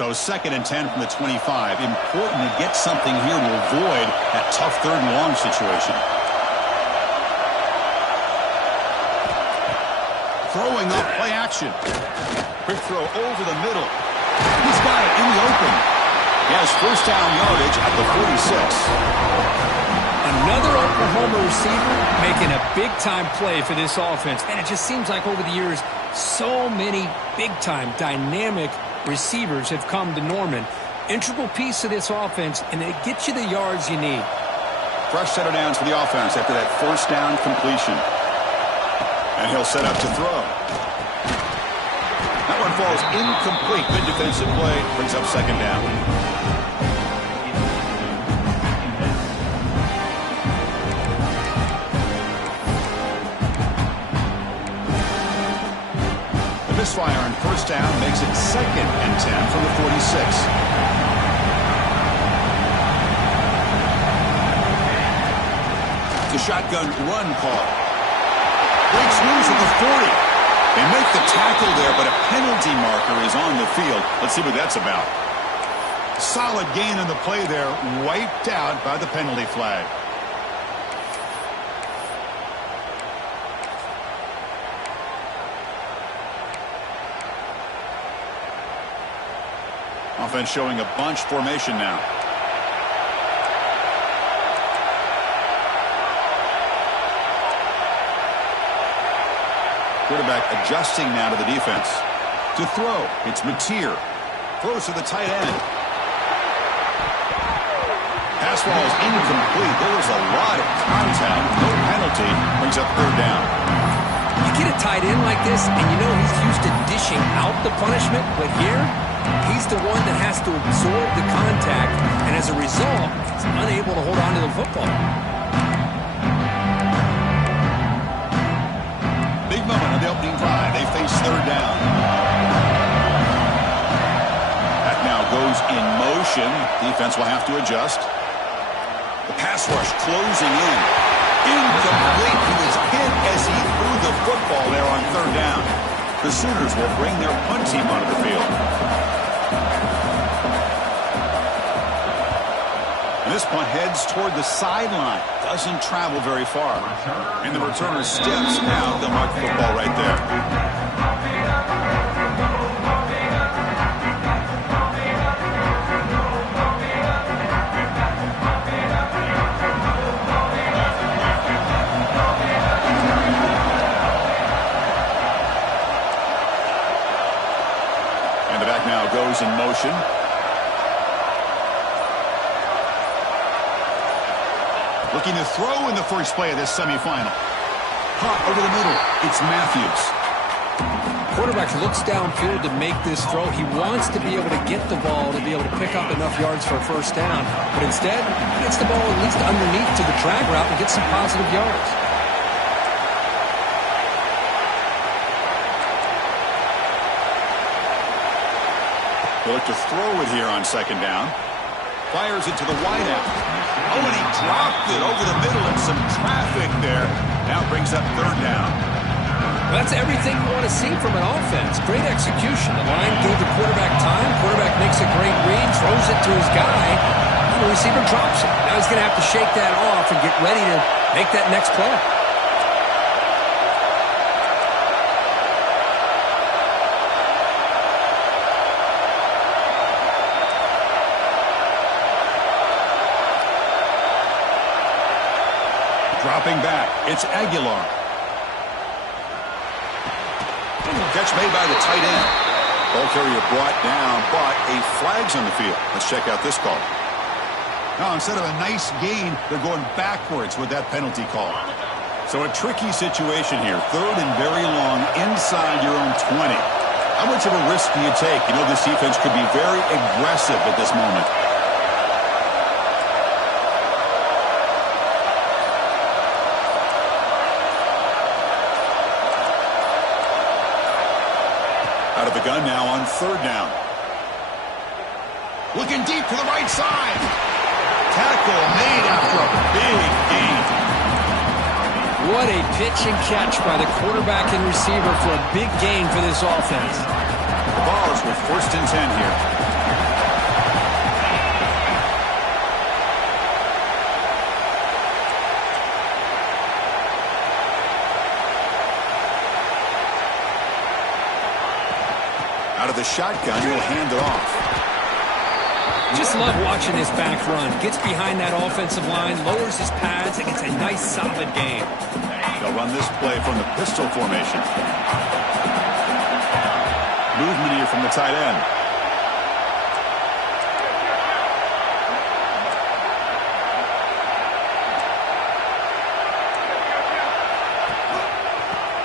So 2nd and 10 from the 25. Important to get something here to avoid that tough 3rd and long situation. Throwing up play action. Quick throw over the middle. He's got it in the open. He has first down yardage at the 46. Another Oklahoma receiver making a big-time play for this offense. And it just seems like over the years, so many big-time, dynamic receivers have come to Norman. Integral piece of this offense, and it gets you the yards you need. Fresh set of downs for the offense after that first down completion. And he'll set up to throw. That one falls incomplete. Good defensive play. Brings up 2nd down. The misfire on first down makes it 2nd and 10 from the 46. The shotgun run call. Breaks loose at the 40. They make the tackle there, but a penalty marker is on the field. Let's see what that's about. Solid gain on the play there, wiped out by the penalty flag. Offense showing a bunch formation now. Quarterback adjusting now to the defense. To throw, it's Mateer. Throws to the tight end. Pass ball is incomplete. There was a lot of contact. No penalty. Brings up 3rd down. You get a tight end like this, and you know he's used to dishing out the punishment. But here, he's the one that has to absorb the contact, and as a result, he's unable to hold on to the football. Big moment on the opening drive. They face 3rd down. That now goes in motion. Defense will have to adjust. The pass rush closing in. Incomplete. He was hit as he threw the football there on 3rd down. The Sooners will bring their punt team onto the field. And this punt heads toward the sideline. Doesn't travel very far. And the returner steps out. They'll mark the football right there. And the back now goes in motion. Looking to throw in the first play of this semifinal. Caught over the middle. It's Matthews. Quarterback looks downfield to make this throw. He wants to be able to get the ball to be able to pick up enough yards for a first down. But instead, he gets the ball at least underneath to the drag route and gets some positive yards. They'll look to throw it here on 2nd down. Fires it to the wideout. Oh, and he dropped it over the middle and some traffic there. Now brings up 3rd down. Well, that's everything you want to see from an offense. Great execution. The line gave the quarterback time. Quarterback makes a great read, throws it to his guy, and the receiver drops it. Now he's going to have to shake that off and get ready to make that next play. Dropping back, it's Aguilar. Catch made by the tight end. Ball carrier brought down, but a flag's on the field. Let's check out this call. Now, instead of a nice gain, they're going backwards with that penalty call. So a tricky situation here. 3rd and very long inside your own 20. How much of a risk do you take? You know this defense could be very aggressive at this moment. Out of the gun now on 3rd down. Looking deep to the right side. Tackle made after a big gain. What a pitch and catch by the quarterback and receiver for a big gain for this offense. The ball is with 1st and 10 here. Out of the shotgun, he'll hand it off. Just love watching this back run. Gets behind that offensive line, lowers his pads, and gets a nice, solid gain. They'll run this play from the pistol formation. Movement here from the tight end.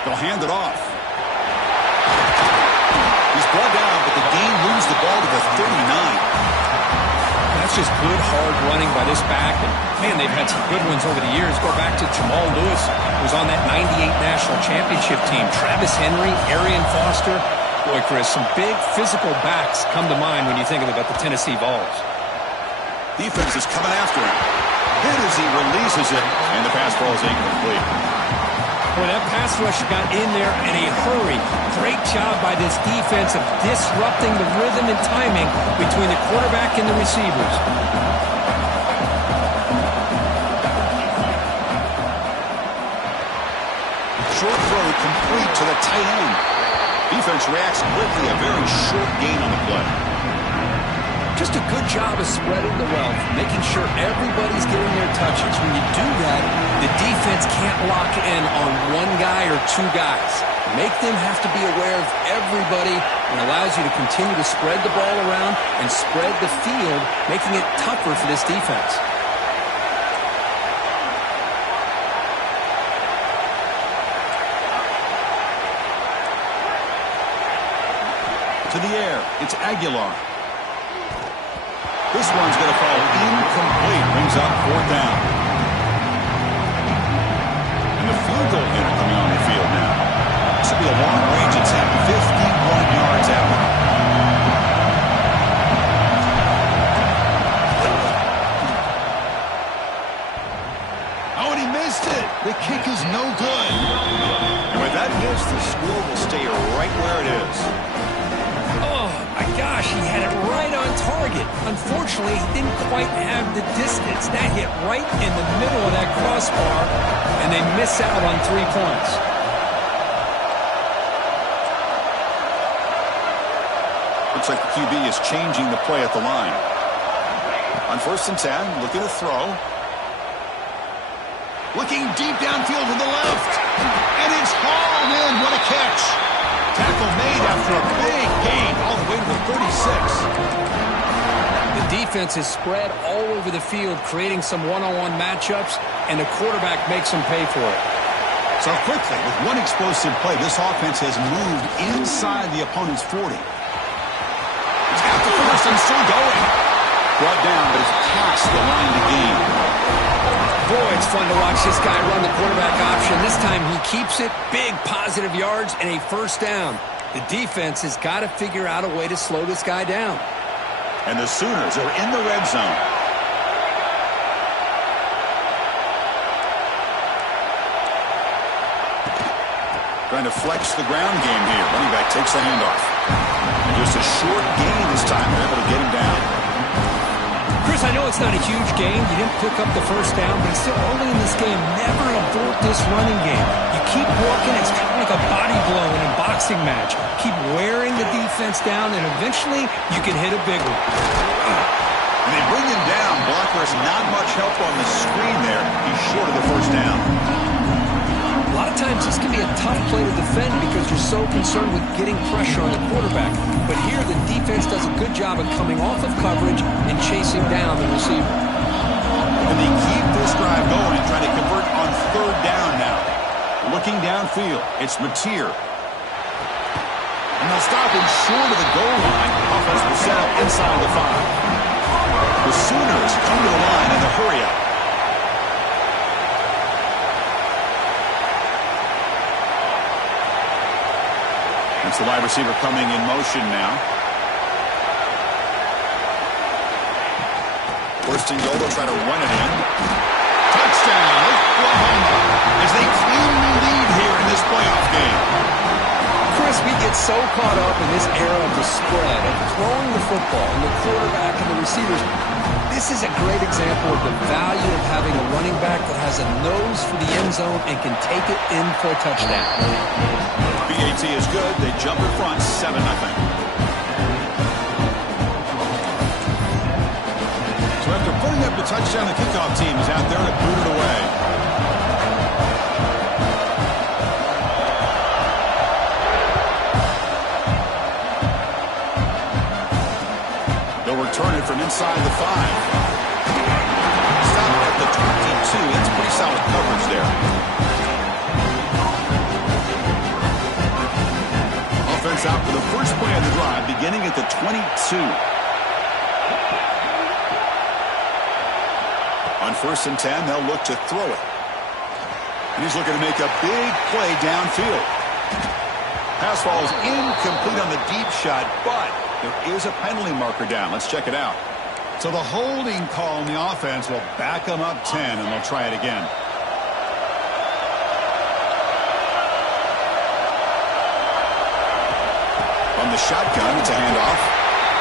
They'll hand it off. He's brought down, but the game moves the ball to the 39. That's just good, hard running by this back. And, man, they've had some good ones over the years. Go back to Jamal Lewis, who was on that 98 National Championship team. Travis Henry, Arian Foster. Boy, Chris, some big physical backs come to mind when you think about the Tennessee Vols. Defense is coming after him. Hit as he releases it, and the pass ball is incomplete. Boy, that pass rush got in there in a hurry. Great job by this defense of disrupting the rhythm and timing between the quarterback and the receivers. Short throw complete to the tight end. Defense reacts quickly. A very short gain on the play. Just a good job of spreading the wealth, making sure everybody's getting their touches. When you do that, the defense can't lock in on one guy or two guys. Make them have to be aware of everybody and allows you to continue to spread the ball around and spread the field, making it tougher for this defense. To the air, it's Aguilar. This one's going to fall incomplete. Brings up 4th down. And the field goal hitter coming on the field now. This will be a long range attempt, 51 yards out. Oh, and he missed it. The kick is no good. And with that miss, the score will stay right where it is. Oh, my gosh, he had it right on target. Unfortunately, he didn't quite have the distance. That hit right in the middle of that crossbar, and they miss out on 3 points. Looks like the QB is changing the play at the line. On 1st and 10, looking to throw. Looking deep downfield to the left. And it's hauled in. What a catch. Tackle made after a big gain all the way to the 36. The defense is spread all over the field, creating some one-on-one matchups, and the quarterback makes them pay for it. So quickly, with one explosive play, this offense has moved inside the opponent's 40. He's got the first and still going. Brought down, but it's past the line to gain. Boy, it's fun to watch this guy run the quarterback option. This time he keeps it. Big positive yards and a 1st down. The defense has got to figure out a way to slow this guy down. And the Sooners are in the red zone. Trying to flex the ground game here. Running back takes the handoff. And just a short gain this time. They're able to get him down. Chris, I know it's not a huge game. You didn't pick up the 1st down, but it's still early in this game. Never abort this running game. You keep working. It's kind of like a body blow in a boxing match. Keep wearing the defense down, and eventually you can hit a big one. And they bring him down. Blockers not much help on the screen there. He's short of the 1st down. A lot of times this can be a tough play to defend because you're so concerned with getting pressure on the quarterback. But here the defense does a good job of coming off of coverage and chasing down the receiver. And they keep this drive going and try to convert on 3rd down now. Looking downfield, it's Mateer. And they'll stop him short of the goal line. Offense will set up inside the 5. The Sooners come to the line in the hurry up. It's the wide receiver coming in motion now. 1st and goal, they'll try to run it in. Touchdown, Oklahoma, as they cleanly lead here in this playoff game. Chris, we get so caught up in this era of the spread, of throwing the football, and the quarterback and the receivers. This is a great example of the value of having a running back that has a nose for the end zone and can take it in for a touchdown. BAT is good. They jump in front, 7-0. The touchdown, the kickoff team is out there to boot it away. They'll return it from inside the 5. Stop at the 22. That's pretty solid coverage there. Offense out for the first play of the drive, beginning at the 22. On 1st and 10, they'll look to throw it. And he's looking to make a big play downfield. Pass falls incomplete on the deep shot, but there is a penalty marker down. Let's check it out. So the holding call on the offense will back them up 10, and they'll try it again. From the shotgun, it's a handoff.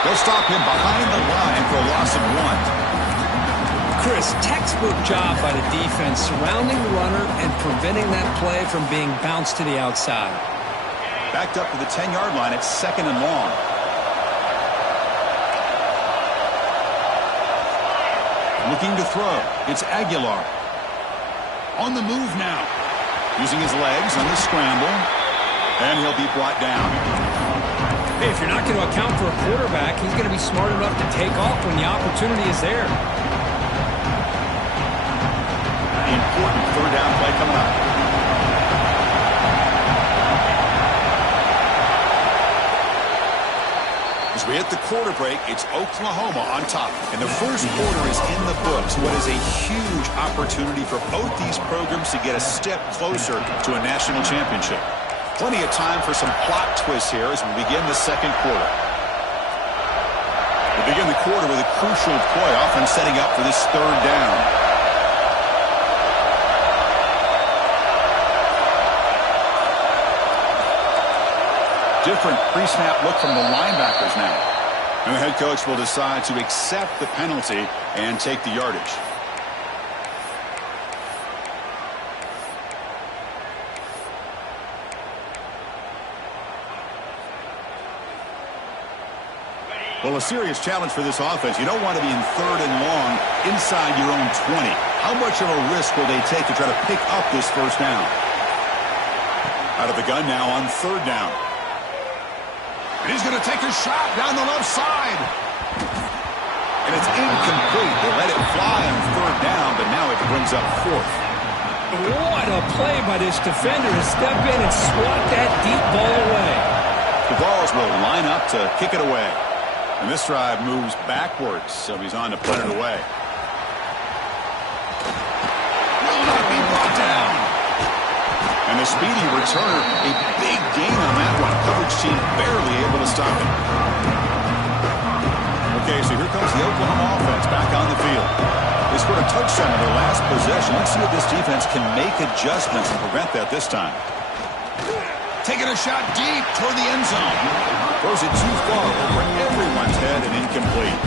They'll stop him behind the line for a loss of 1. Chris, textbook job by the defense surrounding the runner and preventing that play from being bounced to the outside. Backed up to the 10-yard line. It's 2nd and long. Looking to throw. It's Aguilar. On the move now. Using his legs on the scramble. And he'll be brought down. Hey, if you're not going to account for a quarterback, he's going to be smart enough to take off when the opportunity is there. Important 3rd down play coming up. As we hit the quarter break, it's Oklahoma on top. And the first quarter is in the books. What is a huge opportunity for both these programs to get a step closer to a national championship. Plenty of time for some plot twists here as we begin the second quarter. We begin the quarter with a crucial play, often setting up for this 3rd down. Different pre-snap look from the linebackers now. And the head coach will decide to accept the penalty and take the yardage. Well, a serious challenge for this offense. You don't want to be in 3rd and long inside your own 20. How much of a risk will they take to try to pick up this 1st down? Out of the gun now on 3rd down. And he's going to take a shot down the left side. And it's incomplete. They let it fly on 3rd down, but now it brings up 4th. What a play by this defender to step in and swat that deep ball away. The Vols will line up to kick it away. And this drive moves backwards, so he's on to punt it away. Will not be brought down. And the speedy returner, a big gain on that one. Coverage team barely able to stop it. Okay, so here comes the Oklahoma offense back on the field. They scored a touchdown on their last possession. Let's see if this defense can make adjustments and prevent that this time. Taking a shot deep toward the end zone. Throws it too far over everyone's head and incomplete.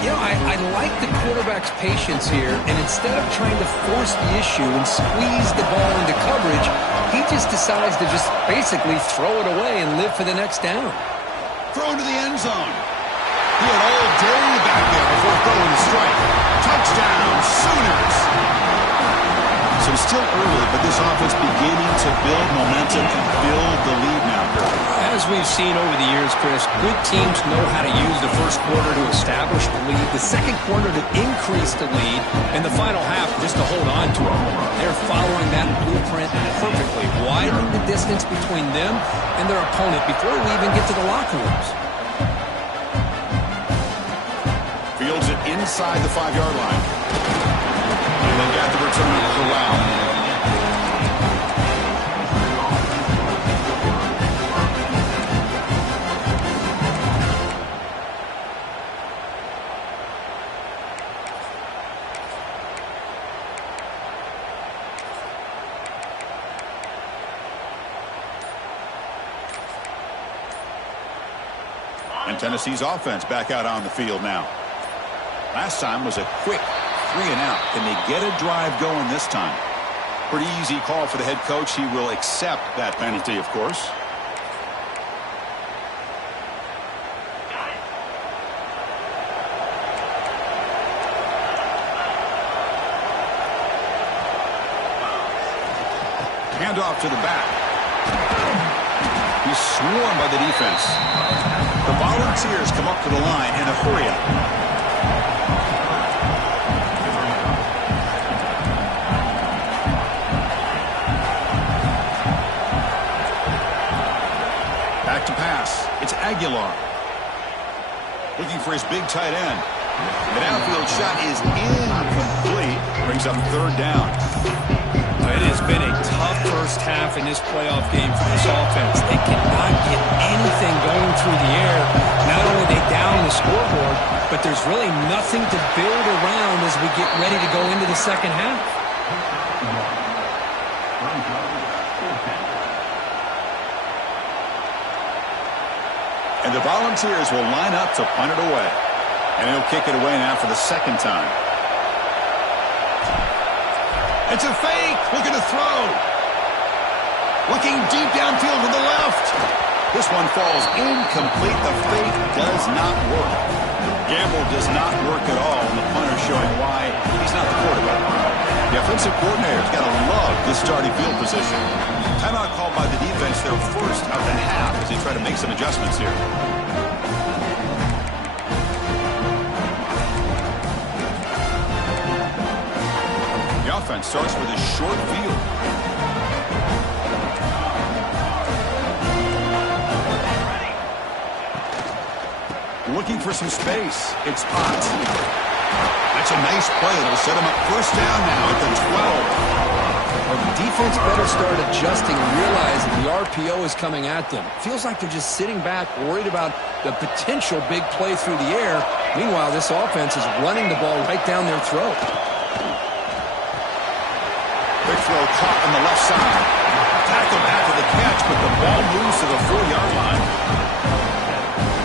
You know, I like the quarterback's patience here, and instead of trying to force the issue and squeeze the ball into coverage, he just decides to just basically throw it away and live for the next down. Thrown to the end zone. He had all day back there before throwing the strike. Touchdown, Sooners! So still early, but this offense beginning to build momentum and build the lead now. As we've seen over the years, Chris, good teams know how to use the first quarter to establish the lead, the second quarter to increase the lead, and the final half just to hold on to it. They're following that blueprint perfectly, widening the distance between them and their opponent before we even get to the locker rooms. Fields it inside the 5-yard line. And they got the return of Corral. And Tennessee's offense back out on the field now. Last time was a quick 3-and-out. Can they get a drive going this time? Pretty easy call for the head coach. He will accept that penalty, of course. Handoff to the back. He's swarmed by the defense. The Volunteers come up to the line in a hurry-up. Back to pass. It's Aguilar. Looking for his big tight end. The downfield shot is incomplete. Brings up third down. It has been a tough first half in this playoff game for this offense. They cannot get anything going through the air. Not only are they down the scoreboard, but there's really nothing to build around as we get ready to go into the second half. And the Volunteers will line up to punt it away. And he'll kick it away now for the second time. It's a fake. Looking to throw. Looking deep downfield to the left. This one falls incomplete. The fake does not work. Gamble does not work at all, and the punter showing why he's not the quarterback. The offensive coordinator's got to love this starting field position. Timeout called by the defense, their first of the half, as they try to make some adjustments here. The offense starts with a short field. Looking for some space. It's Potts. That's a nice play. It'll set him up first down now at the 12. Well, the defense better start adjusting and realize that the RPO is coming at them. Feels like they're just sitting back, worried about the potential big play through the air. Meanwhile, this offense is running the ball right down their throat. Big throw caught on the left side. Tackled after the catch, but the ball moves to the 4-yard line.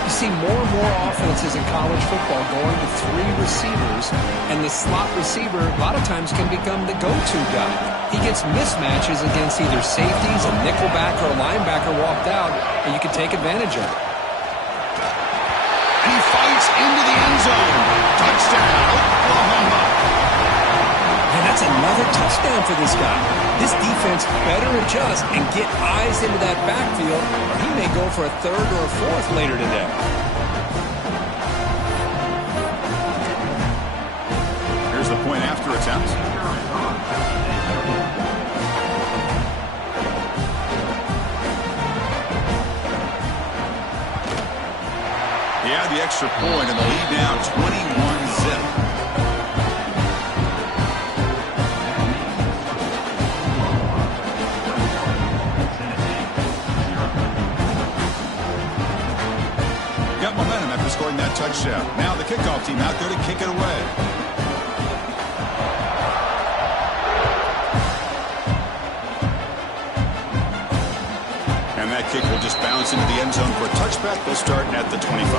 You see more and more offenses in college football going to 3 receivers, and the slot receiver a lot of times can become the go-to guy. He gets mismatches against either safeties, a nickelback, or a linebacker walked out, and you can take advantage of it. And he fights into the end zone. Touchdown, Oklahoma. And that's another touchdown for this guy. This defense better adjust and get eyes into that backfield, or he may go for a 3rd or a 4th later today. Here's the point after attempt. He had the extra point, and the lead now 21-zip. Got momentum after scoring that touchdown. Now the kickoff team out there to kick it away. And that kick will just bounce into the end zone for a touchback. They'll start at the 25.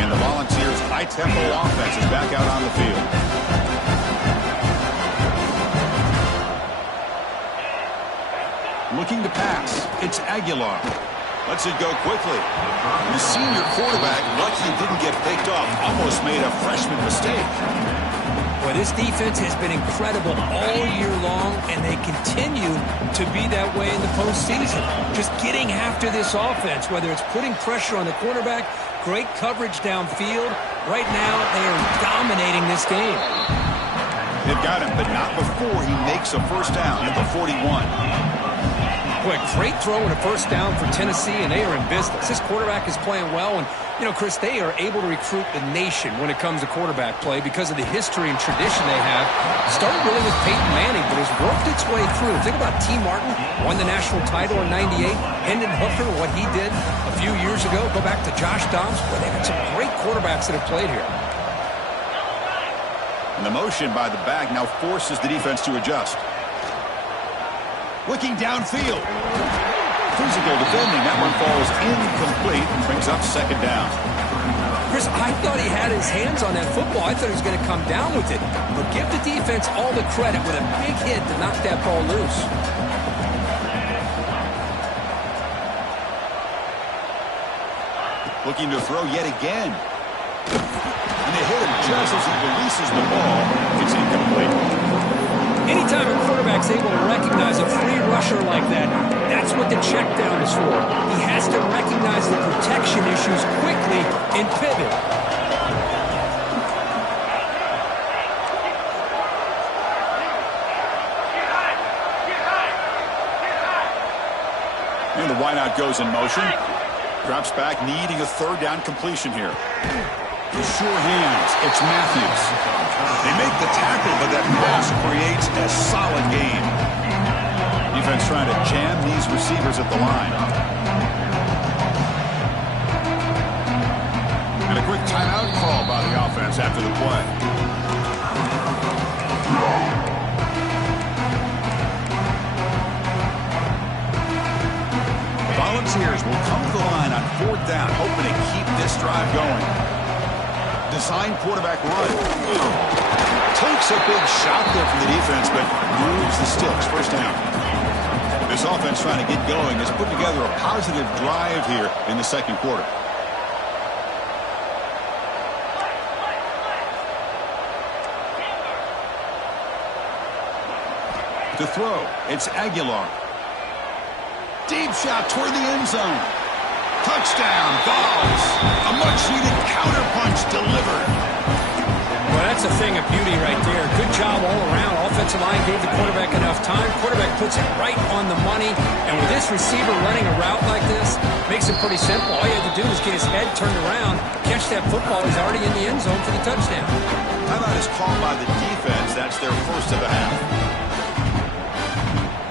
And the Volunteers' high-tempo offense is back out on the field. Looking to pass. It's Aguilar. Lets it go quickly. The senior quarterback, lucky he didn't get picked off, almost made a freshman mistake. Well, this defense has been incredible all year long, and they continue to be that way in the postseason. Just getting after this offense, whether it's putting pressure on the quarterback, great coverage downfield. Right now, they are dominating this game. They've got him, but not before he makes a first down at the 41. Boy, great throw and a first down for Tennessee, and they are in business. This quarterback is playing well, and, you know, Chris, they are able to recruit the nation when it comes to quarterback play because of the history and tradition they have. Started really with Peyton Manning, but has worked its way through. Think about T. Martin, won the national title in '98. Hendon Hooker, what he did a few years ago. Go back to Josh Dobbs. Boy, they've got some great quarterbacks that have played here. And the motion by the back now forces the defense to adjust. Looking downfield. Physical defending. That one falls incomplete and brings up second down. Chris, I thought he had his hands on that football. I thought he was going to come down with it. But give the defense all the credit with a big hit to knock that ball loose. Looking to throw yet again. And they hit him just as he releases the ball. It's incomplete. Anytime a quarterback's able to recognize a free rusher like that, that's what the check down is for. He has to recognize the protection issues quickly and pivot. And the wideout goes in motion. Drops back, needing a third down completion here. Sure hands. It's Matthews. They make the tackle, but that pass creates a solid gain. Defense trying to jam these receivers at the line. And a quick timeout call by the offense after the play. Volunteers will come to the line on fourth down, hoping to keep this drive going. Design quarterback run. Takes a big shot there from the defense, but moves the sticks. First down. This offense trying to get going has put together a positive drive here in the second quarter. To throw, it's Aguilar. Deep shot toward the end zone. Touchdown, Vols. A much-needed counterpunch delivered. Well, that's a thing of beauty right there. Good job all around. Offensive line gave the quarterback enough time. Quarterback puts it right on the money. And with this receiver running a route like this, makes it pretty simple. All you have to do is get his head turned around, catch that football. He's already in the end zone for the touchdown. Timeout is called by the defense. That's their first of the half.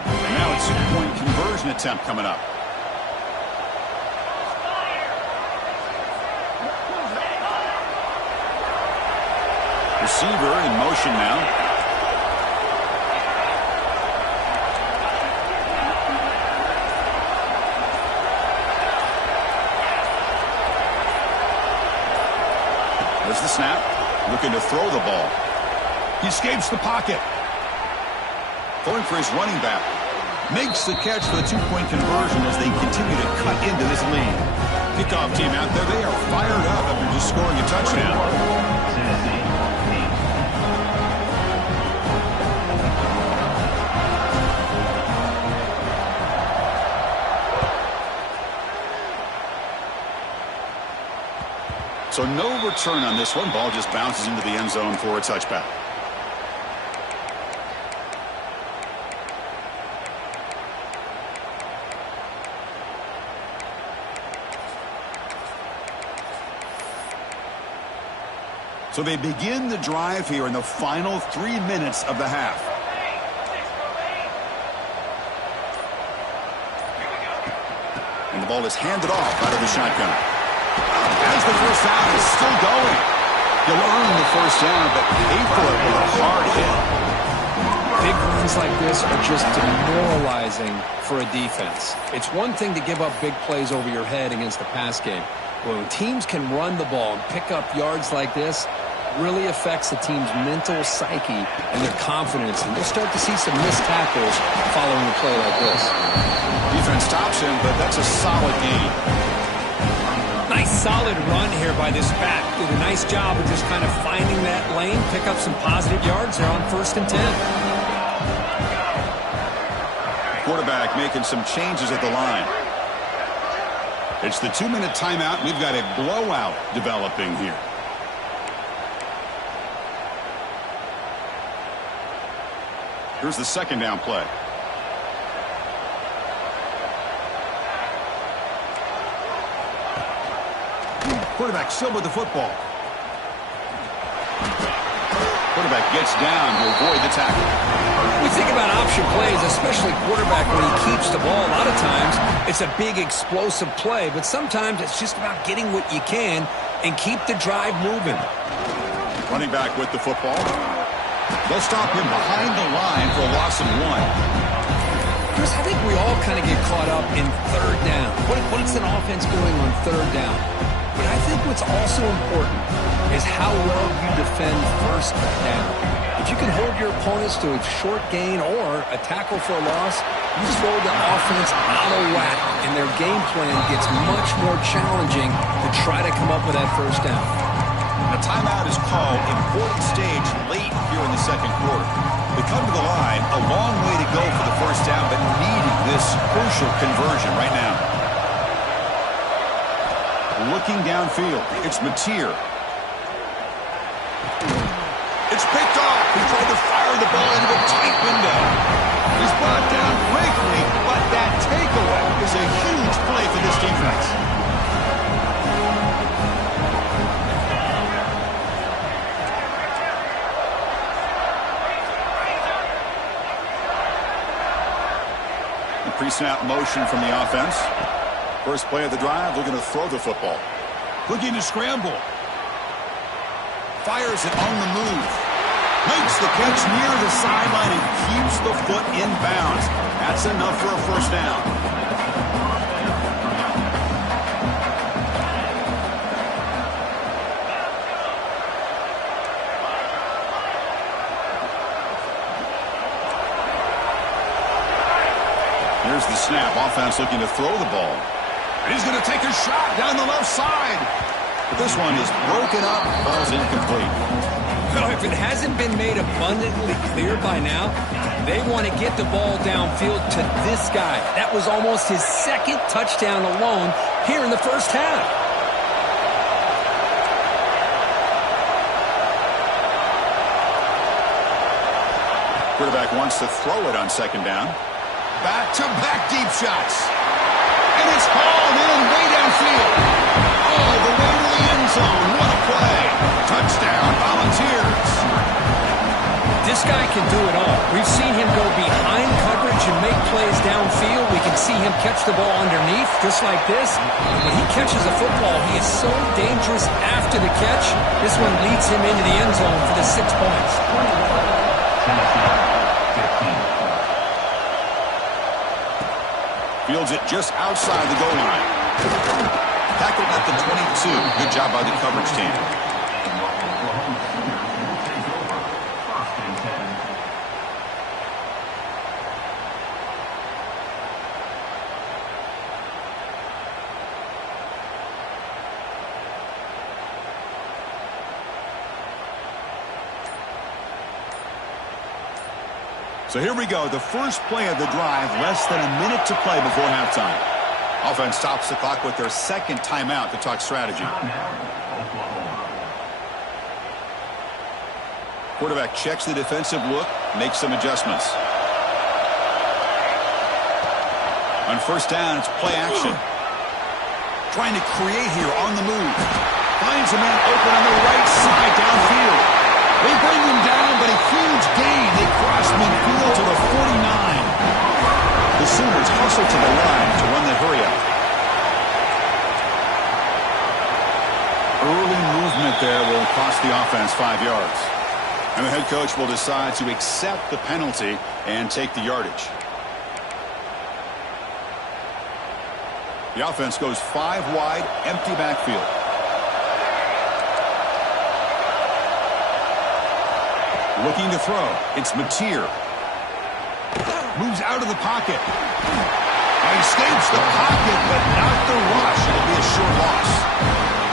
And now it's a two-point conversion attempt coming up. Receiver in motion now. There's the snap. Looking to throw the ball. He escapes the pocket. Going for his running back. Makes the catch for the two-point conversion as they continue to cut into this lead. Kickoff team out there. They are fired up after just scoring a touchdown. So no return on this one. Ball just bounces into the end zone for a touchback. So they begin the drive here in the final 3 minutes of the half. And the ball is handed off out of the shotgun. As the first down is still going. You'll earn the first down, but pay for it with a hard hit. Big runs like this are just demoralizing for a defense. It's one thing to give up big plays over your head against the pass game. When teams can run the ball and pick up yards like this, really affects the team's mental psyche and their confidence. And you'll start to see some missed tackles following a play like this. Defense stops him, but that's a solid gain. Nice solid run here by this back. Did a nice job of just kind of finding that lane, pick up some positive yards there on 1st and 10. Quarterback making some changes at the line. It's the 2-minute timeout. We've got a blowout developing here. Here's the second down play. Quarterback still with the football. Quarterback gets down to avoid the tackle. We think about option plays, especially quarterback when he keeps the ball. A lot of times it's a big explosive play, but sometimes it's just about getting what you can and keep the drive moving. Running back with the football. They'll stop him behind the line for a loss of 1. Chris, I think we all kind of get caught up in third down. What is an offense doing on third down? But I think what's also important is how well you defend first down. If you can hold your opponents to a short gain or a tackle for a loss, you throw the offense out of whack, and their game plan gets much more challenging to try to come up with that first down. A timeout is called. Important stage late here in the second quarter. They come to the line, a long way to go for the first down, but needing this crucial conversion right now. Looking downfield, it's Mateer. It's picked off. He tried to fire the ball into a tight window. He's brought down quickly, but that takeaway is a huge play for this defense. The pre-snap motion from the offense. First play of the drive, looking to throw the football. Looking to scramble. Fires it on the move. Makes the catch near the sideline and keeps the foot in bounds. That's enough for a first down. Here's the snap. Offense looking to throw the ball. And he's going to take a shot down the left side. But this one is broken up. Ball's incomplete. Well, if it hasn't been made abundantly clear by now, they want to get the ball downfield to this guy. That was almost his second touchdown alone here in the first half. Quarterback wants to throw it on second down. Back-to-back deep shots. And it's hauled in way downfield. All the way to the end zone. What a play. Touchdown, Volunteers. This guy can do it all. We've seen him go behind coverage and make plays downfield. We can see him catch the ball underneath, just like this. When he catches a football, he is so dangerous after the catch. This one leads him into the end zone for the 6 points. Fields it just outside the goal line. Tackled at the 22. Good job by the coverage team. So here we go, the first play of the drive, less than a minute to play before halftime. Offense stops the clock with their second timeout to talk strategy. Quarterback checks the defensive look, makes some adjustments. On first down, it's play action. Trying to create here on the move. Finds a man open on the right side downfield. They bring him down, but a huge gain. They cross midfield to the 49. The Sooners hustle to the line to run the hurry-up. Early movement there will cost the offense 5 yards. And the head coach will decide to accept the penalty and take the yardage. The offense goes 5 wide, empty backfield. Looking to throw. It's Mateer. Moves out of the pocket. And escapes the pocket, but not the rush. It'll be a short loss.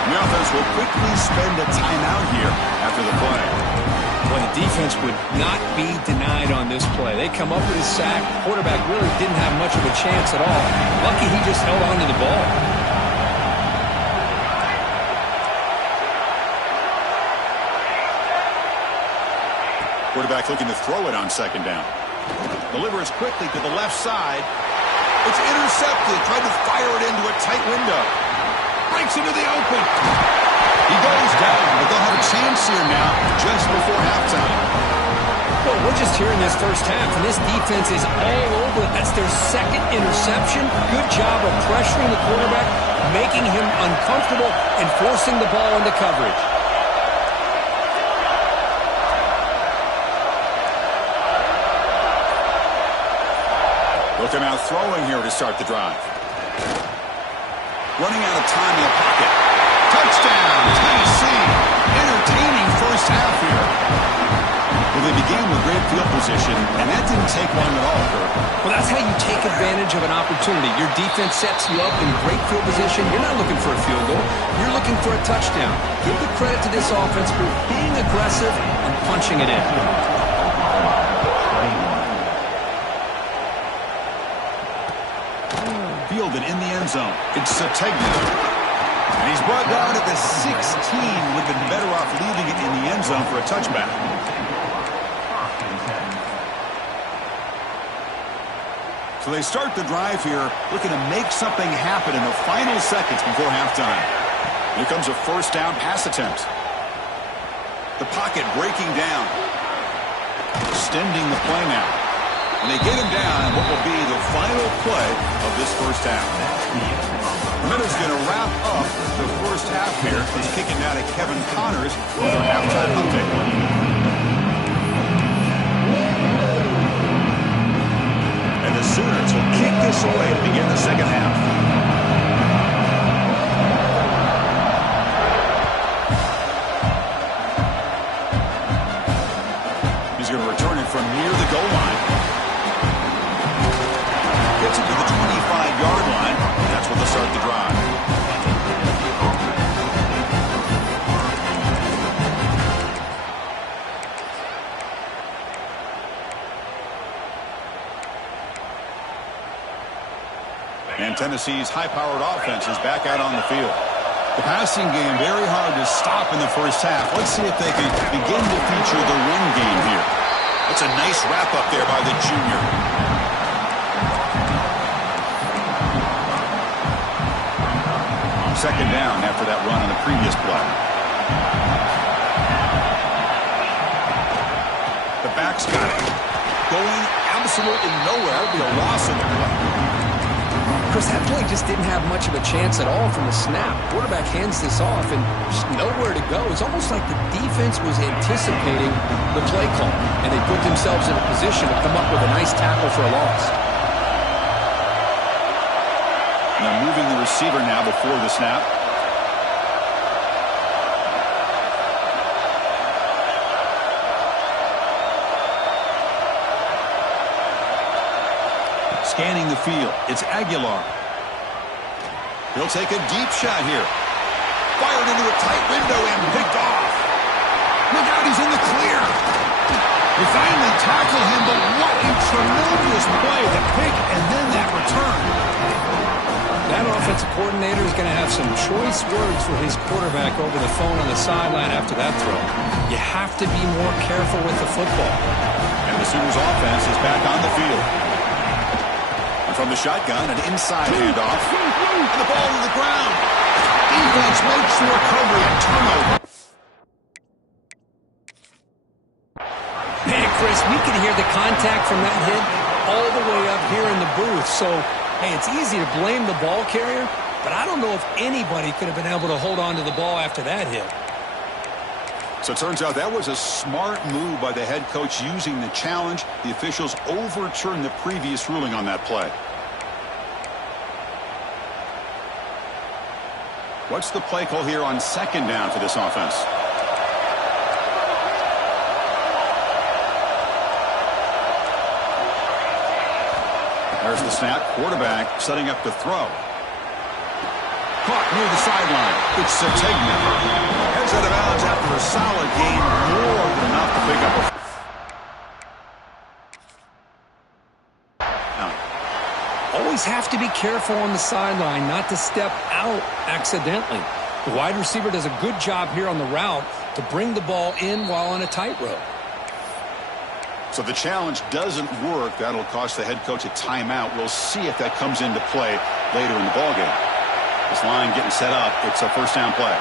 The offense will quickly spend a timeout here after the play. Well, the defense would not be denied on this play. They come up with a sack. Quarterback really didn't have much of a chance at all. Lucky he just held on to the ball. Quarterback looking to throw it on second down. Delivers quickly to the left side. It's intercepted. Tried to fire it into a tight window. Breaks into the open. He goes down, but they'll have a chance here now just before halftime. Well, we're just here in this first half, and this defense is all over it. That's their second interception. Good job of pressuring the quarterback, making him uncomfortable, and forcing the ball into coverage. Looking out throwing here to start the drive. Running out of time in the pocket. Touchdown, Tennessee. Entertaining first half here. Well, they began with great field position, and that didn't take long at all, Kurt. Well, that's how you take advantage of an opportunity. Your defense sets you up in great field position. You're not looking for a field goal. You're looking for a touchdown. Give the credit to this offense for being aggressive and punching it in. fielded in the end zone. It's Sategna. And he's brought down at the 16. Would have been better off leaving it in the end zone for a touchback. So they start the drive here, looking to make something happen in the final seconds before halftime. Here comes a first down pass attempt. The pocket breaking down. Extending the play now. And they get him down in what will be the final play of this first half. The Miners going to wrap up the first half here. He's kicking out at Kevin Connors with our halftime update. And the Sooners will kick this away to begin the second half. He's going to return it from near the goal line. Gets it to the 25-yard line. That's where they'll start the drive. And Tennessee's high-powered offense is back out on the field. The passing game very hard to stop in the first half. Let's see if they can begin to feature the run game here. That's a nice wrap-up there by the junior. Second down after that run on the previous play. The back's got it. Going absolutely nowhere. That'll be a loss in the play. Chris, that play just didn't have much of a chance at all from the snap. Quarterback hands this off and just nowhere to go. It's almost like the defense was anticipating the play call, and they put themselves in a position to come up with a nice tackle for a loss. Now moving the receiver now before the snap. Scanning the field. It's Aguilar. He'll take a deep shot here. Fired into a tight window and picked off. Look out, he's in the clear. We finally tackle him, but what a tremendous play. The pick and then that return. That offensive coordinator is going to have some choice words for his quarterback over the phone on the sideline after that throw. You have to be more careful with the football. And the Sooners offense is back on the field. From the shotgun, an inside handoff. And the ball to the ground. Defense makes the recovery and turnover. Man, Chris, we can hear the contact from that hit all the way up here in the booth. So, hey, it's easy to blame the ball carrier, but I don't know if anybody could have been able to hold on to the ball after that hit. So it turns out that was a smart move by the head coach using the challenge. The officials overturned the previous ruling on that play. What's the play call here on second down for this offense? There's the snap. Quarterback setting up to throw. Caught near the sideline. It's Sategna. Heads out of bounds after a solid game. More than enough to pick up a... Always have to be careful on the sideline not to step out accidentally. The wide receiver does a good job here on the route to bring the ball in while on a tightrope. So the challenge doesn't work. That'll cost the head coach a timeout. We'll see if that comes into play later in the ballgame. This line getting set up. It's a first down play.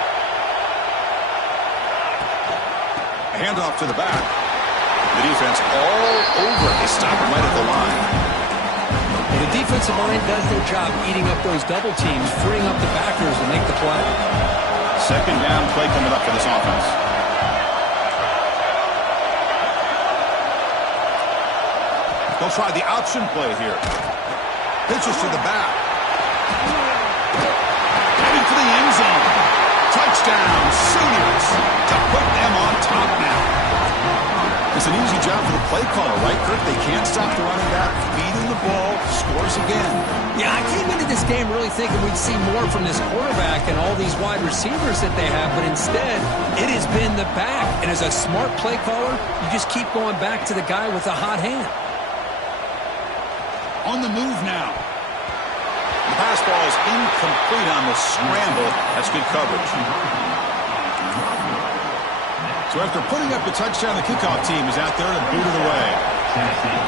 A handoff to the back. The defense all over. They stop it right at the line. The defensive line does their job eating up those double teams, freeing up the backers to make the play. Second down play coming up for this offense. They'll try the option play here. Pitches to the back. Heading for the end zone. Touchdown, Sooners, to put them on top now. It's an easy job for the play caller, right, Kirk? They can't stop the running back, feeding the ball, scores again. Yeah, I came into this game really thinking we'd see more from this quarterback and all these wide receivers that they have, but instead, it has been the back. And as a smart play caller, you just keep going back to the guy with the hot hand. On the move now. The pass ball is incomplete on the scramble. That's good coverage. So after putting up the touchdown, the kickoff team is out there to boot it away. Tennessee,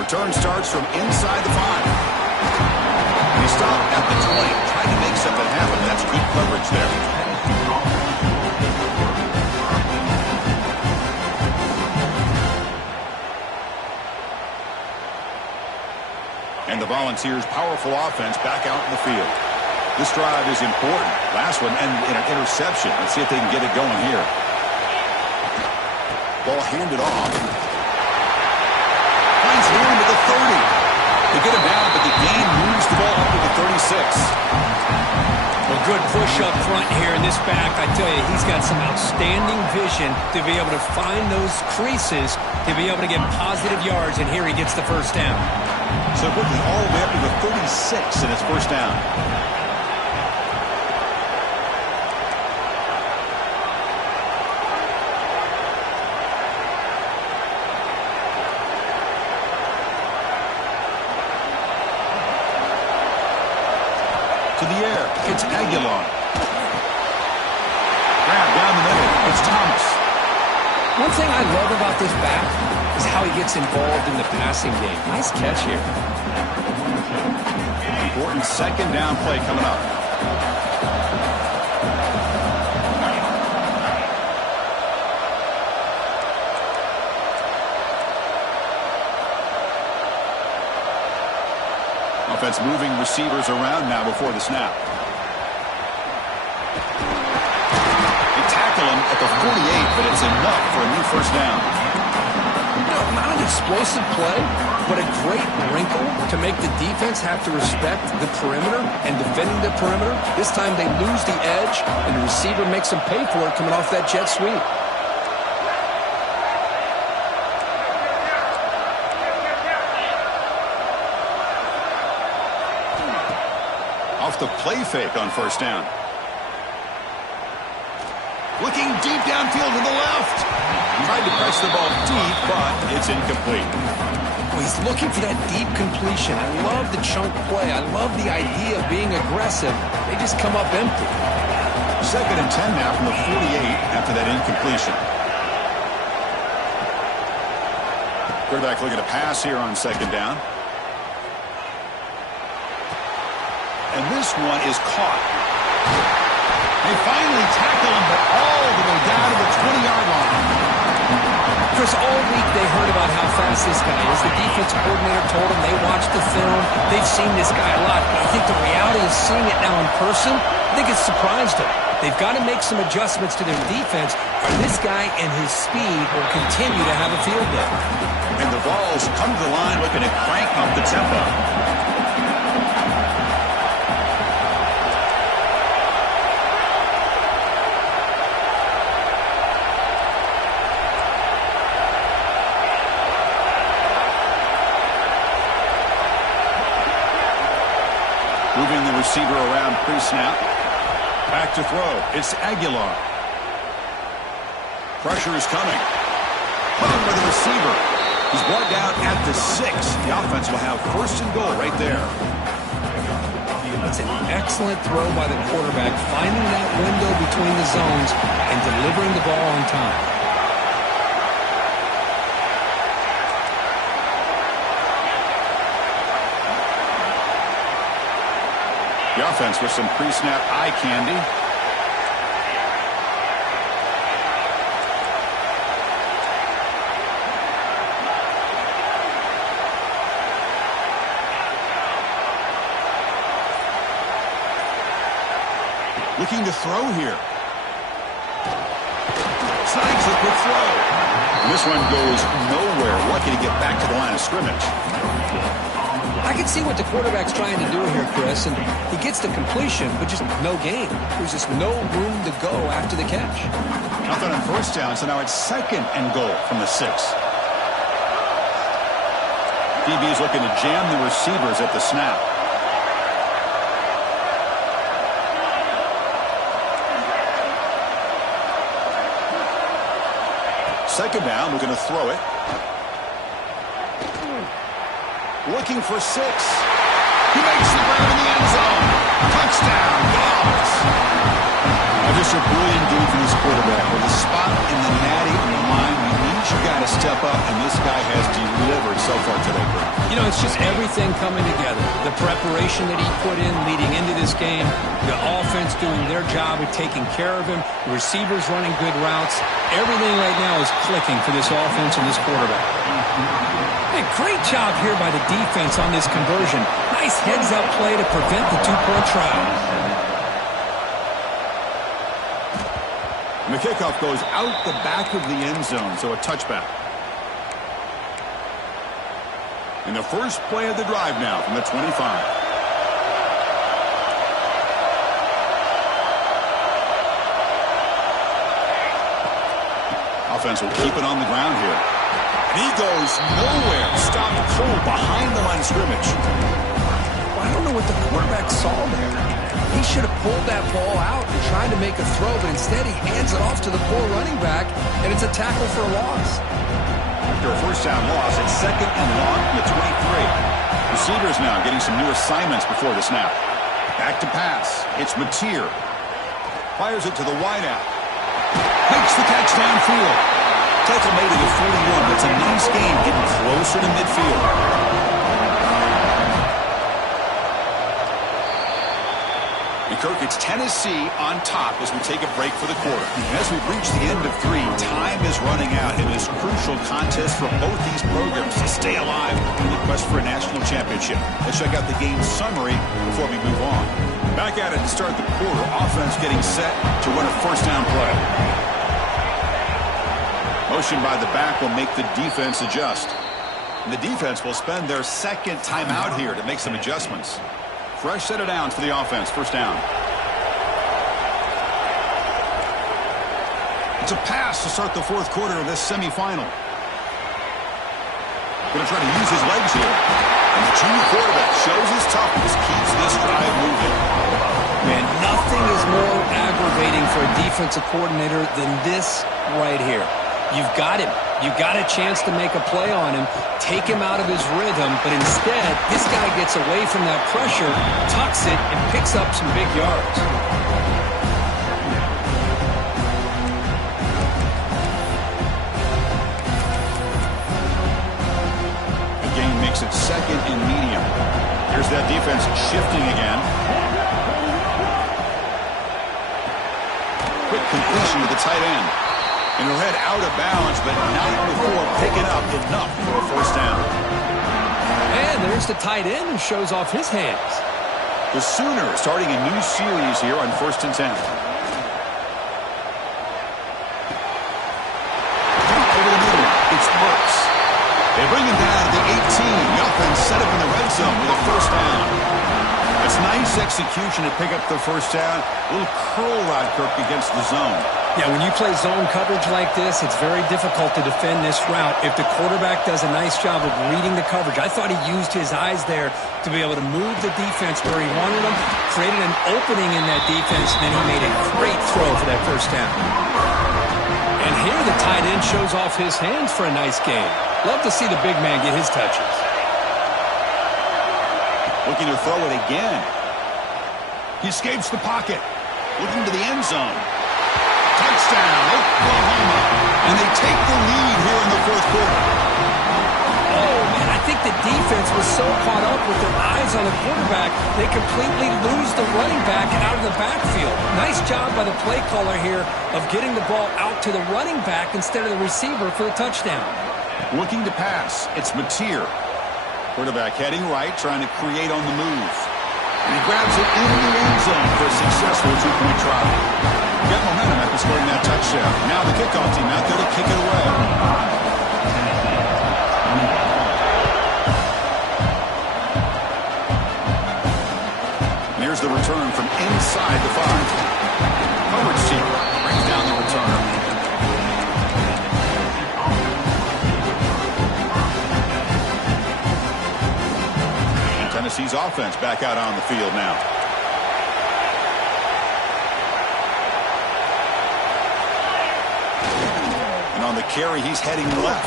22. Return starts from inside the 5. He stopped at the 20, trying to make something happen. That's good coverage there. And the Volunteers' powerful offense back out in the field. This drive is important. Last one and an interception. Let's see if they can get it going here. Ball handed off. Finds room at the 30. They get him down, but the gain moves the ball up to the 36. Well, good push up front here in this back. I tell you, he's got some outstanding vision to be able to find those creases, to be able to get positive yards, and here he gets the first down. So quickly all the way up to the 36 in his first down. To the air, it's Aguilar. Grab down the middle, it's Thomas. One thing I love about this back is how he gets involved in the passing game. Nice catch here. Important second down play coming up. Offense moving receivers around now before the snap. They tackle him at the 48, but it's enough for a new first down. No, not an explosive play, but a great wrinkle to make the defense have to respect the perimeter and defending the perimeter. This time they lose the edge, and the receiver makes them pay for it coming off that jet sweep. Off the play fake on first down. Looking deep downfield to the left. Tried to press the ball deep, but it's incomplete. Well, he's looking for that deep completion. I love the chunk play. I love the idea of being aggressive. They just come up empty. 2nd and 10 now from the 48 after that incompletion. Quarterback looking to pass here on second down. And this one is caught. They finally tackle him, but all the way down to the 20-yard line. Chris, all week they heard about how fast this guy is. The defense coordinator told them they watched the film. They've seen this guy a lot. But I think the reality is seeing it now in person, I think it's surprised them. They've got to make some adjustments to their defense, or this guy and his speed will continue to have a field day. And the Vols come to the line looking to crank up the tempo. Moving the receiver around pre-snap. Back to throw. It's Aguilar. Pressure is coming. Putting for the receiver. He's brought down at the 6. The offense will have first and goal right there. That's an excellent throw by the quarterback, finding that window between the zones and delivering the ball on time. The offense with some pre-snap eye candy. Looking to throw here. Snags the quick throw. And this one goes nowhere. Lucky to get back to the line of scrimmage. I can see what the quarterback's trying to do here, Chris, and he gets the completion, but just no gain. There's just no room to go after the catch. Nothing on first down, so now it's 2nd and goal from the 6. DB is looking to jam the receivers at the snap. Second down, we're going to throw it. Looking for 6. He makes the grab in the end zone. Touchdown, Dogs. Just a brilliant game from this quarterback. With a spot in the natty on the line, he means you got to step up, and this guy has delivered so far today, Greg. You know, it's just everything coming together. The preparation that he put in leading into this game, the offense doing their job of taking care of him, the receivers running good routes. Everything right now is clicking for this offense and this quarterback. Hey, great job here by the defense on this conversion. Nice heads-up play to prevent the two-point try. And the kickoff goes out the back of the end zone, so a touchback. And the first play of the drive now from the 25. Offense will keep it on the ground here. And he goes nowhere. Stopped cold behind the line of scrimmage. Well, I don't know what the quarterback saw there. He should have pulled that ball out and tried to make a throw, but instead he hands it off to the poor running back, and it's a tackle for a loss. After a first down loss, it's second and long from the 23. Receivers now getting some new assignments before the snap. Back to pass. It's Mateer. Fires it to the wideout. Makes the catch downfield. Tackle made it at 41. It's a nice game getting closer to midfield. Kirk, it's Tennessee on top as we take a break for the quarter. As we've reached the end of 3, time is running out in this crucial contest for both these programs to stay alive in the quest for a national championship. Let's check out the game summary before we move on. Back at it to start the quarter. Offense getting set to run a first down play. Motion by the back will make the defense adjust. And the defense will spend their second timeout here to make some adjustments. Fresh set of downs for the offense. First down. It's a pass to start the fourth quarter of this semifinal. Going to try to use his legs here. And the junior quarterback shows his toughness, keeps this drive moving. Man, nothing is more aggravating for a defensive coordinator than this right here. You've got him. You got a chance to make a play on him, take him out of his rhythm, but instead, this guy gets away from that pressure, tucks it, and picks up some big yards. The game makes it second and medium. Here's that defense shifting again. Quick completion to the tight end. And he'll head out of bounds, but not before picking up enough for a first down. And there's the tight end who shows off his hands. The Sooners starting a new series here on 1st and 10. Over the middle, it's Burks. They bring him down to the 18. The offense set up in the red zone with a first down. It's nice execution to pick up the first down. A little curl route, Kirk, against the zone. Yeah, when you play zone coverage like this, it's very difficult to defend this route if the quarterback does a nice job of reading the coverage. I thought he used his eyes there to be able to move the defense where he wanted them, created an opening in that defense, and then he made a great throw for that first down. And here the tight end shows off his hands for a nice game. Love to see the big man get his touches. Looking to throw it again. He escapes the pocket. Looking to the end zone. Touchdown, Oklahoma. And they take the lead here in the fourth quarter. Oh, man, I think the defense was so caught up with their eyes on the quarterback, they completely lose the running back out of the backfield. Nice job by the play caller here of getting the ball out to the running back instead of the receiver for the touchdown. Looking to pass. It's Mateer. Quarterback heading right, trying to create on the move. And he grabs it in the end zone for a successful two-point try. Got momentum after scoring that touchdown. Now the kickoff team out there to kick it away. And here's the return from inside the 5. Coverage team brings down the return. Tennessee's offense back out on the field now. on the carry, he's heading left.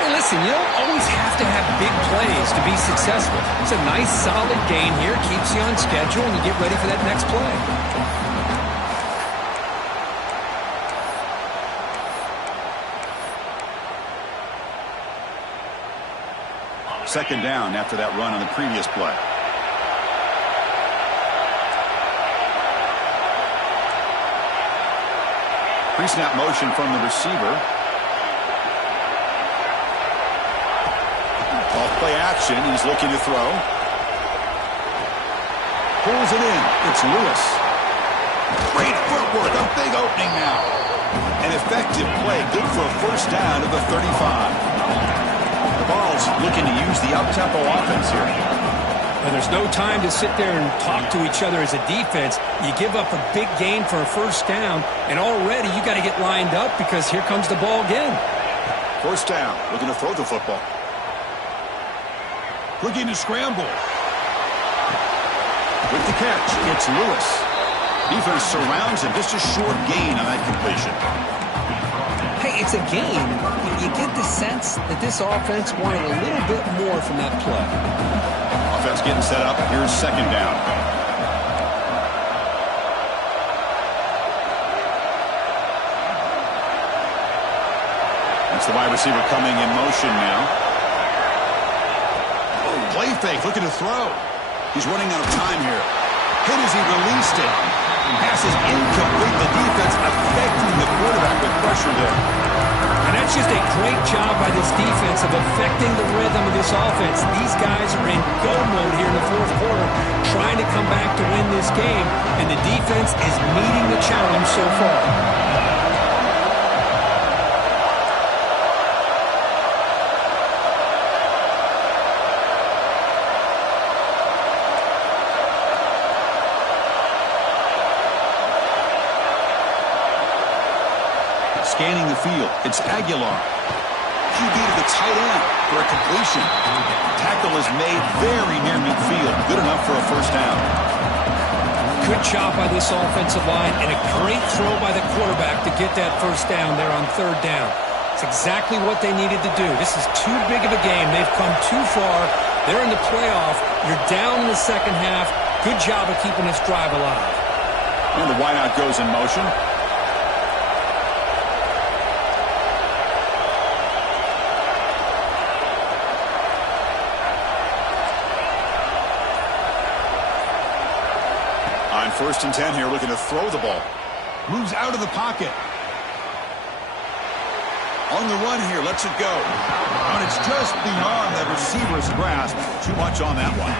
Hey, listen, you don't always have to have big plays to be successful. It's a nice, solid gain here. Keeps you on schedule, and you get ready for that next play. Second down after that run on the previous play. Pre-snap motion from the receiver. Off play action. He's looking to throw. Pulls it in. It's Lewis. Great footwork. A big opening now. An effective play. Good for a first down to the 35. The Vols looking to use the up-tempo offense here. And there's no time to sit there and talk to each other as a defense. You give up a big gain for a first down, and already you got to get lined up because here comes the ball again. First down, looking to throw the football. Looking to scramble. With the catch, it's Lewis. Defense surrounds him. Just a short gain on that completion. Hey, it's a gain. You get the sense that this offense wanted a little bit more from that play. Offense getting set up. Here's second down. That's the wide receiver coming in motion now. Play fake, looking to throw. He's running out of time here. Hit as he released it. Pass is incomplete. The defense affecting the quarterback with pressure there. And that's just a great job by this defense of affecting the rhythm of this offense. These guys are in go mode here in the fourth quarter, trying to come back to win this game, and the defense is meeting the challenge so far. Scanning the field, it's Aguilar. QB to the tight end for a completion. Tackle is made very near midfield. Good enough for a first down. Good job by this offensive line and a great throw by the quarterback to get that first down there on third down. It's exactly what they needed to do. This is too big of a game. They've come too far. They're in the playoff. You're down in the second half. Good job of keeping this drive alive. And the wideout goes in motion. First and 10 here, looking to throw the ball. Moves out of the pocket. On the run here, lets it go. And it's just beyond the receiver's grasp. Too much on that one.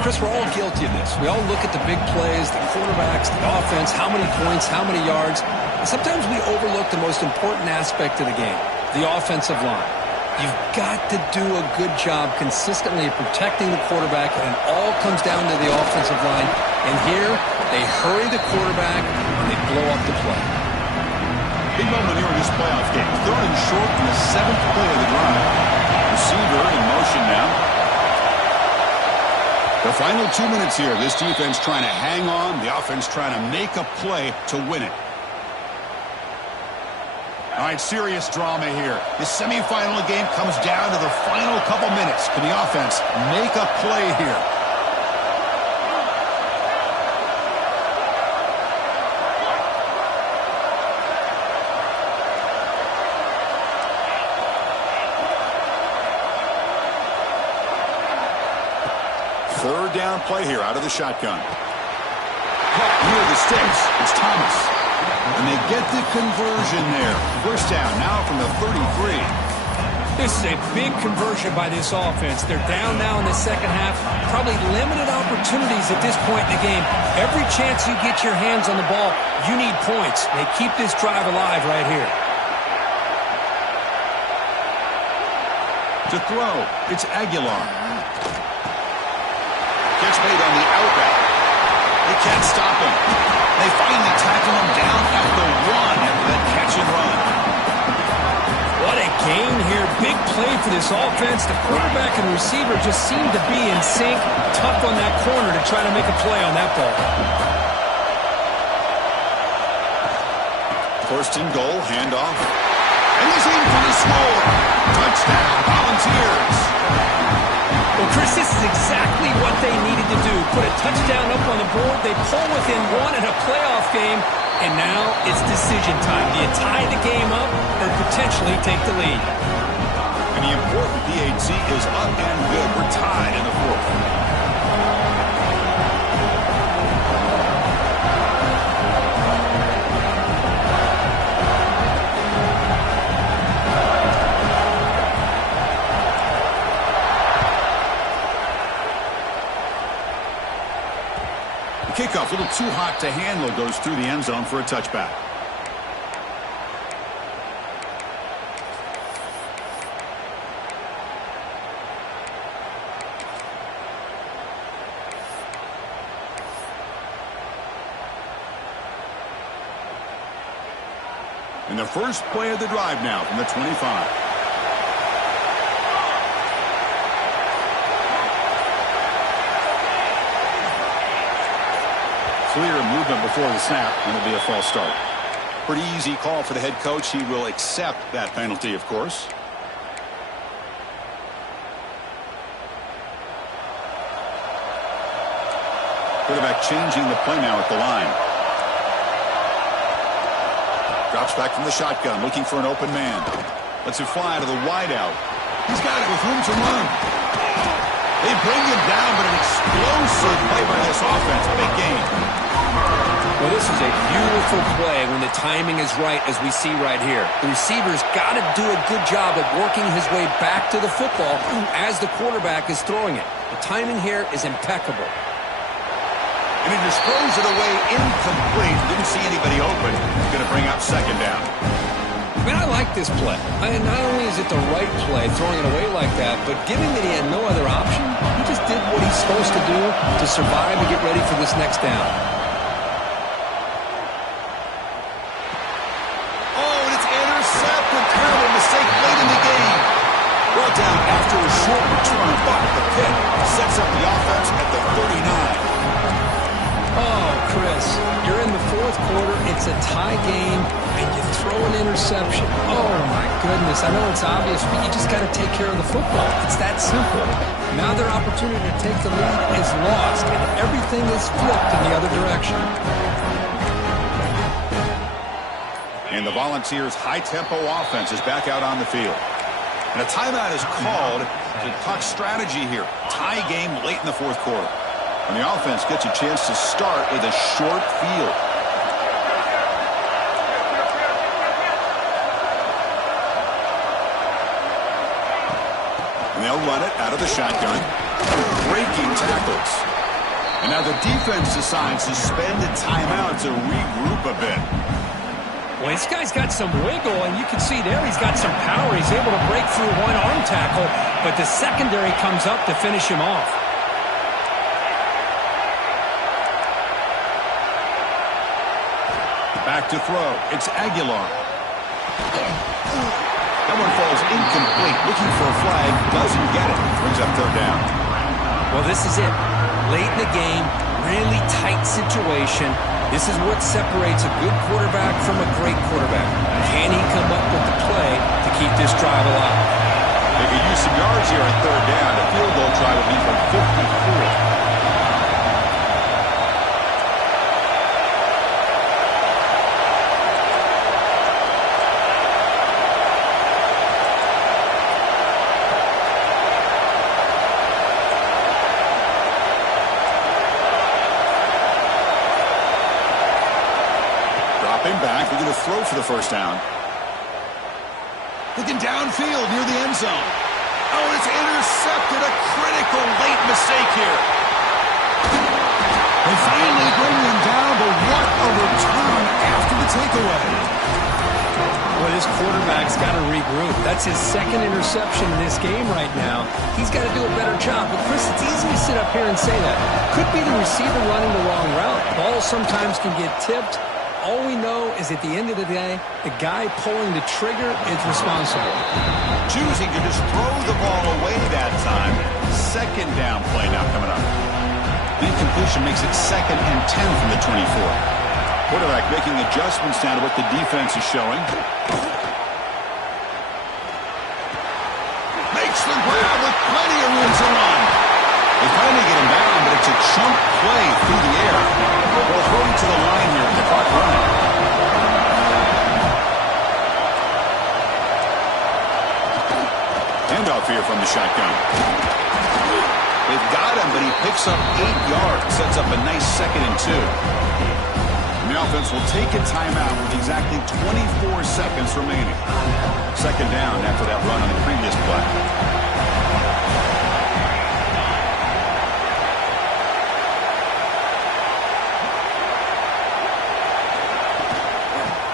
Chris, we're all guilty of this. We all look at the big plays, the quarterbacks, the offense, how many points, how many yards. And sometimes we overlook the most important aspect of the game, the offensive line. You've got to do a good job consistently of protecting the quarterback, and it all comes down to the offensive line. And here, they hurry the quarterback, and they blow up the play. Big moment here in this playoff game. Third and short in the seventh play of the drive. Receiver in motion now. The final 2 minutes here. This defense trying to hang on. The offense trying to make a play to win it. All right, serious drama here. The semifinal game comes down to the final couple minutes. Can the offense make a play here? Third down play here out of the shotgun. Near the sticks, it's Thomas. And they get the conversion there. First down now from the 33. This is a big conversion by this offense. They're down now in the second half. Probably limited opportunities at this point in the game. Every chance you get your hands on the ball, you need points. They keep this drive alive right here. To throw, it's Aguilar. Catch made on the outback. They can't stop him. They finally tackle him down at the one after that catch and run. What a gain here. Big play for this offense. The quarterback and receiver just seem to be in sync. Tough on that corner to try to make a play on that ball. First and goal, handoff. And he's in for the score. Touchdown, Volunteers. Well, Chris, this is exactly what they needed to do. Put a touchdown up on the board. They pull within one in a playoff game. And now it's decision time. Do you tie the game up or potentially take the lead? And the important PAT is up and good. We're tied in the fourth. Kickoff, a little too hot to handle, goes through the end zone for a touchback. And the first play of the drive now from the 25. Clear movement before the snap, and it'll be a false start. Pretty easy call for the head coach. He will accept that penalty, of course. Quarterback changing the play now at the line. Drops back from the shotgun, looking for an open man. Lets it fly to the wideout. He's got it with room to run. They bring him down, but an explosive play by this offense. Big game. Well, this is a beautiful play when the timing is right, as we see right here. The receiver's got to do a good job of working his way back to the football as the quarterback is throwing it. The timing here is impeccable. And he just throws it away incomplete. Didn't see anybody open. Going to bring up second down. Man, I like this play. Not only is it the right play, throwing it away like that, but given that he had no other option, he just did what he's supposed to do to survive and get ready for this next down. Oh, and it's intercepted. Terrible mistake late in the game. Brought down after a short return, but the pick sets up the offense at the 39. Oh, Chris, you're in the fourth quarter. It's a tie game, and you throw an interception. Oh, my goodness. I know it's obvious, but you just got to take care of the football. It's that simple. Now their opportunity to take the lead is lost, and everything is flipped in the other direction. And the Volunteers' high-tempo offense is back out on the field. And a timeout is called to talk strategy here. Tie game late in the fourth quarter. And the offense gets a chance to start with a short field. And they'll run it out of the shotgun. Breaking tackles. And now the defense decides to spend a timeout to regroup a bit. Well, this guy's got some wiggle, and you can see there he's got some power. He's able to break through one arm tackle, but the secondary comes up to finish him off. Back to throw. It's Aguilar. That one falls incomplete. Looking for a flag. Doesn't get it. Brings up third down. Well, this is it. Late in the game, really tight situation. This is what separates a good quarterback from a great quarterback. Can he come up with the play to keep this drive alive? They could use some yards here on third down. The field goal try will be from 54. Back, they're going to throw for the first down. Looking downfield near the end zone. Oh, and it's intercepted. A critical late mistake here. They finally bring him down, but what a return after the takeaway. Well, this quarterback's got to regroup. That's his second interception in this game right now. He's got to do a better job. But, Chris, it's easy to sit up here and say that. Could be the receiver running the wrong route. Balls sometimes can get tipped. All we know is at the end of the day, the guy pulling the trigger is responsible. Choosing to just throw the ball away that time. Second down play now coming up. The incompletion makes it 2nd and 10 from the 24. Quarterback making adjustments now to what the defense is showing. makes the grab with plenty of room to run. They finally get him down, but it's a chunk play through the air. We'll hurry to the line here with the clock running. Handoff here from the shotgun. They've got him, but he picks up 8 yards. Sets up a nice 2nd and 2. And the offense will take a timeout with exactly 24 seconds remaining. 2nd down after that run on the previous play.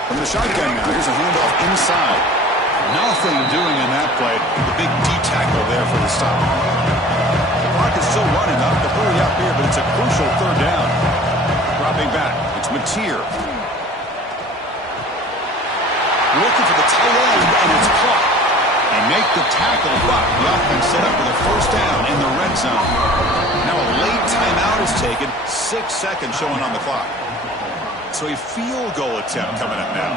From the shotgun now, here's a handoff inside. Nothing doing in that play. The big D-tackle there for the stop. The clock is still running up. To hurry up here, but it's a crucial 3rd down. Dropping back, it's Mateer. Looking for the tight end, and it's caught. And make the tackle, but the offense set up with a 1st down in the red zone. Now a late timeout is taken. 6 seconds showing on the clock. So a field goal attempt coming up now.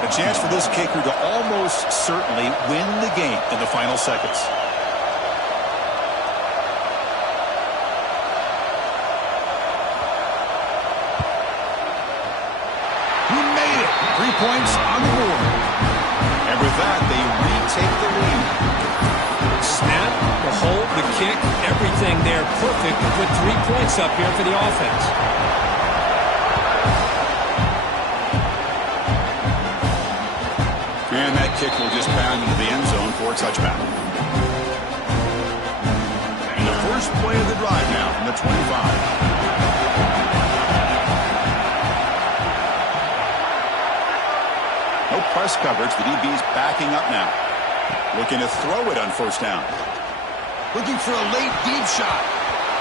A chance for this kicker to almost certainly win the game in the final seconds. He made it. 3 points on the board. And with that, they retake the lead. Snap, the hold, the kick, everything there perfect to put 3 points up here for the offense. And that kick will just pound into the end zone for a touchback. And the first play of the drive now from the 25. No press coverage. The DB's backing up now. Looking to throw it on 1st down. Looking for a late deep shot.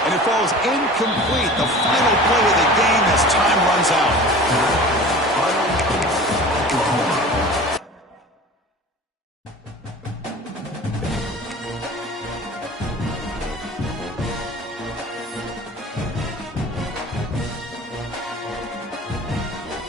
And it falls incomplete. The final play of the game as time runs out.